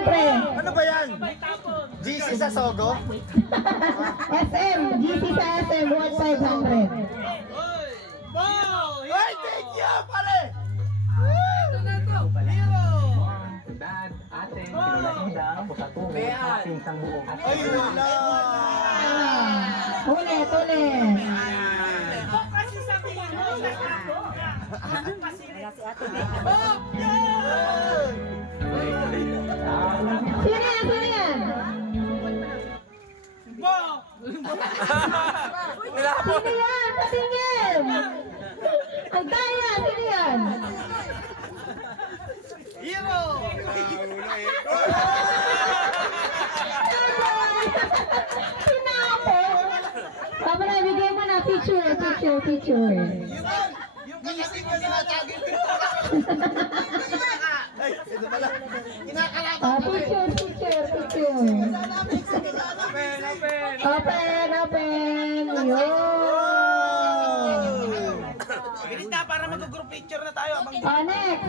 syempre. Ano ba yan? GC sa Sogo? SM, GC sa SM, 1,500. Ay, thank you, pare! Dad, ate, pinulainda, pusatong, pinsang buo. Ay, wala! Ulit. Sino yan? Sino yan? Patingin! Ang daya, sino yan? Sinapo! Tama na, bigay mo na picture. Yung kagising ka na tagin ko. Ay, ito pala. Kinakalaban ko eh. Picture. Open. Yun. Bilis na para mag-group picture na tayo. Next.